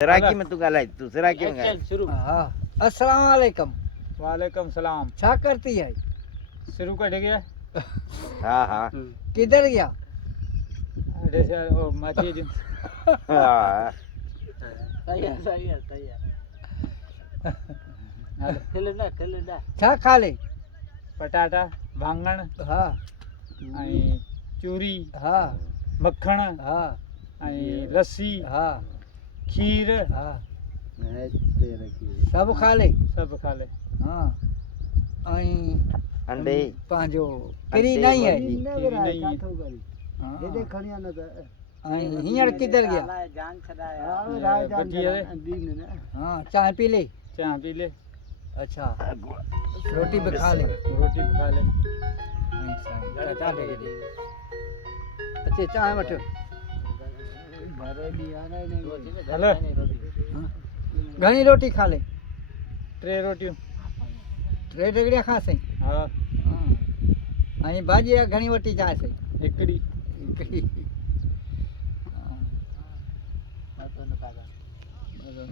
सराकी में तू ॻाल्हाए तू सराकी में ॻाल्हाए शुरू हाँ अस्सलाम वालेकुम। वालेकुम सलाम। क्या करती है? शुरू कर गया हाँ हाँ किधर गया? जैसे वो माची जी हाँ सही है खेलना क्या खा ले? पटाटा वांगण हाँ ऐं चूरी हाँ मक्खण हाँ ऐं लस्सी हाँ खीर हाँ सब खा ले। सभु खा ले। हाँ ऐं अंडे पंहिंजो किरी नहीं है। खीर नहीं है। हाँ। ऐं हींअर किधर गया? जान छड़ाया बटिया रे हाँ चाय पी ले। चाह पी ले अच्छा रोटी भी खा ले। रोटी भी खा ले। अच्छे चाय वठो। हलो घणी रोटी खा ले? 3 रोटियूं। 3 ढगड़िया खा सही। हाँ ऐं भाॼी घणी वठी चांहि सही? हिकिड़ी हिकिड़ी